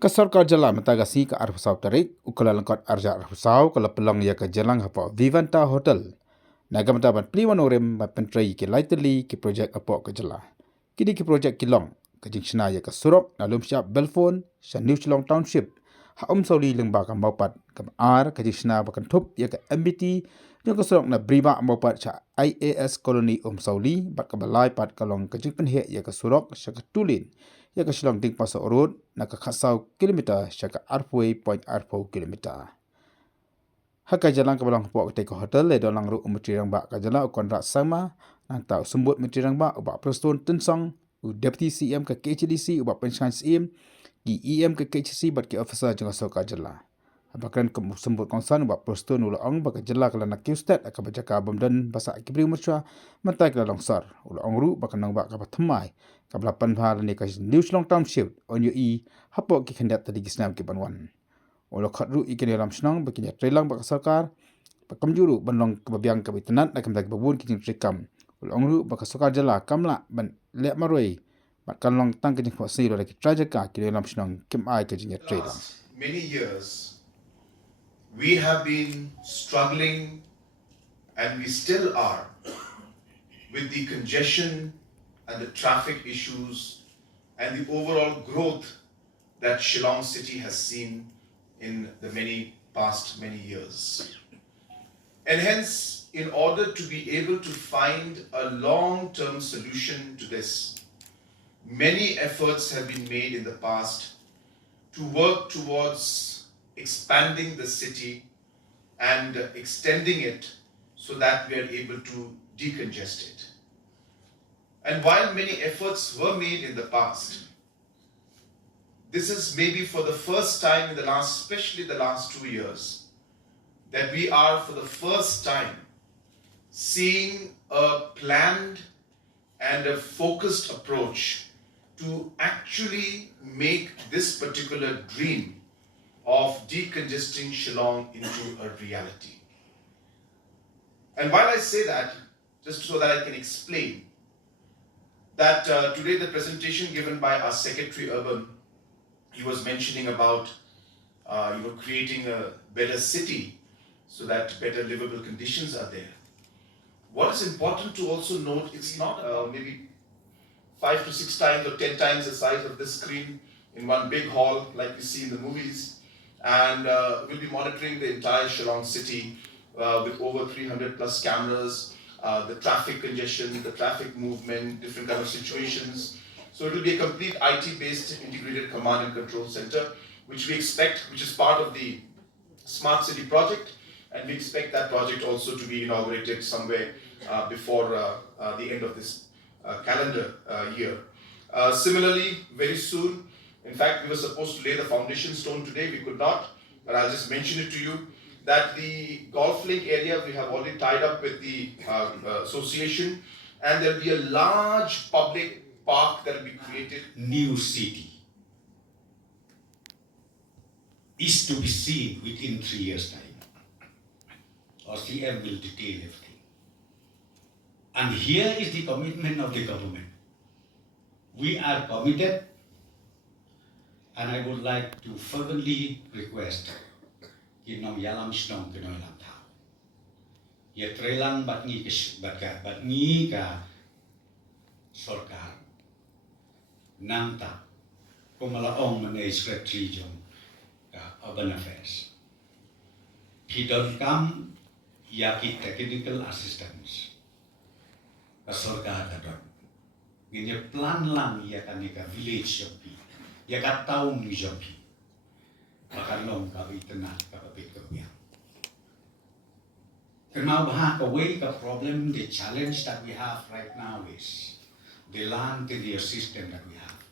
Ka Sorkar jala matagasi ka arhusau tarik ukala langkot arja arhusau kala pelong ya ka jalang hapo Vivanta Hotel. Naga mataban pliwan orem pentrai ki Tylli ki projek apo ka jala. Kini ki projek kilong ka Shna ya ka Surok na lumsiap Belfon Shen Shillong Township. Ha sauli lengba ka maupat ka ka Shna bakan thup ya ka MBT yung ka Surok na briba maupat sa IAS colony sauli bat ka balai pat kalong ka Jingkhapngiah ya ka Surok sa ka tulin. Ya ka Shillong ding pasok road na kakasau kilometer syaka arpui point arpau kilometer. Haka jalan ke balang pok ke hotel le dolang ru umetri rang ba ka jalan ukon rak sama nang tau sembut metri rang ba ubak preston tensong u deputy CM ke KHDC ubak pensyang CM ki EM ke KHDC bat ki officer jeng Sorkar jala. Abakan ke sembut kongsan ubak preston ula ong ba ka jala kala nak kiustat aka bajaka bom dan basa kibri umetswa mentai kala longsor ula ong ru ba kanang ba ka pathmai kablapan bhal ni ka Shillong Township onyo i hapo ki khendat tadi gisnam ki banwan. Olo khatru ikene lam Shillong bakinya trelang bak Sorkar pakam juru banlong kebabiang ka bitenat nak kamdak babun ki jing trikam. Olo ongru bak Sorkar jala kamla ban lek maroi bat kanlong tang ki jing khosi ro ki trajaka ki lam Shillong kim ai ka jing trelang. Many years we have been struggling and we still are with the congestion and the traffic issues and the overall growth that Shillong city has seen in the past many years. And hence, in order to be able to find a long-term solution to this, many efforts have been made in the past to work towards expanding the city and extending it so that we are able to decongest it. And while many efforts were made in the past, this is maybe for the first time in the last, especially the last 2 years, that we are for the first time seeing a planned and a focused approach to actually make this particular dream of decongesting Shillong into a reality. And while I say that, just so that I can explain, that today the presentation given by our Secretary Urban, he was mentioning about creating a better city so that better livable conditions are there. What is important to also note, it's not maybe 5 to 6 times or 10 times the size of this screen in one big hall like we see in the movies, and we'll be monitoring the entire Shillong city with over 300 plus cameras, the traffic congestion, the traffic movement, different kind of situations. So it will be a complete IT-based integrated command and control center, which we expect, which is part of the Smart City project, and we expect that project also to be inaugurated somewhere before the end of this calendar year. Similarly, very soon, in fact, we were supposed to lay the foundation stone today, we could not, but I'll just mention it to you, that the golf link area we have already tied up with the association, and there will be a large public park that will be created. New city is to be seen within 3 years' time. Or CM will detail everything. And here is the commitment of the government. We are committed, and I would like to fervently request Kinom Yalam Shnong Kinoy Lam Tao. Ye trelang bat ngi ka Sorkar nang ta kumalaong manay secretary jong ka urban affairs. He don't come yaki technical assistance. Ka Sorkar dadon. Gini plan lang ya ka village jopi. Ya ka town jopi. Makalong ka itenat ka kapit ka. Kenal bahag away the problem, the challenge that we have right now is the land tenure system that we have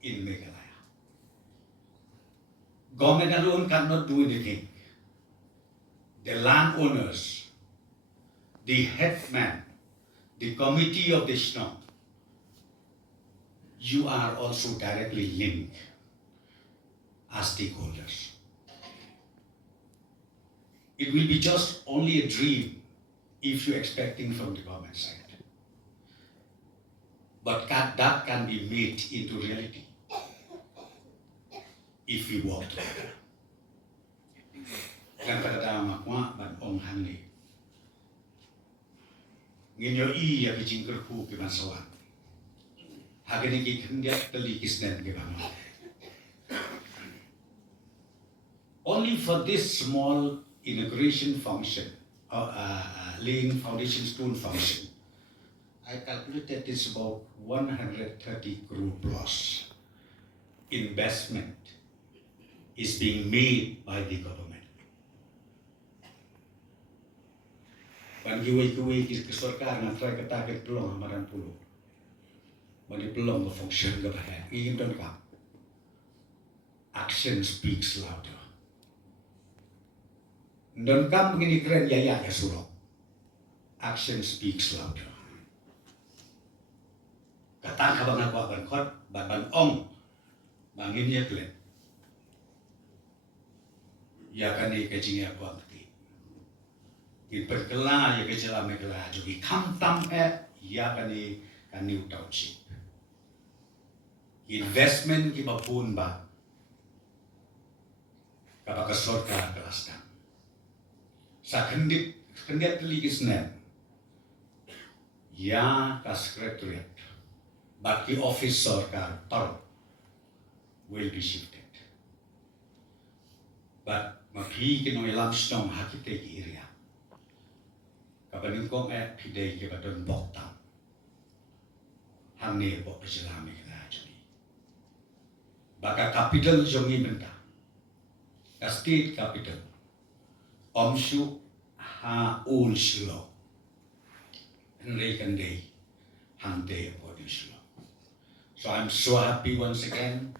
in Meghalaya. Government alone cannot do anything. The landowners, the headman, the committee of the Shna, you are also directly linked as stakeholders. It will be just only a dream if you're expecting from the government side. But that can be made into reality. if we work together. Kan kata makwa ban ong hani. Nginyo ya Jingkhapngiah ke masawan. Hagani ki kendiat Tylli kisnen ke bang. Only for this small inauguration function, or laying foundation stone function, I calculated it's about 130 crore plus investment is being made by the government. Ban giwai ke Sorkar na try kata ke pelong amaran pulo. Bani pelong ke function ke bahaya. Ingin don ka. Action speaks louder. Don kam begini keren ya Surok. Action speaks louder. Kata kabang aku akan kot ban ong bangin ya klen. Ya kan ni kecing ya aku angti. In perkela ya kecela mekela jadi kamtam ya kan ni township. Investment ki bapun ba. Kapag Sorkar kelas kan. Sa kendiat Tylli kisnen. Ya ka secretariat. But the office Sorkar will be shifted. But mapi kino ilam stong hakite ki area. Kapanin kong pide ki badon boktam. Hamne po pejelame kena joni. Baka capital jongi benta. A state capital. Omshu ha ul Shillong. And they hante upon Shillong. So I'm so happy once again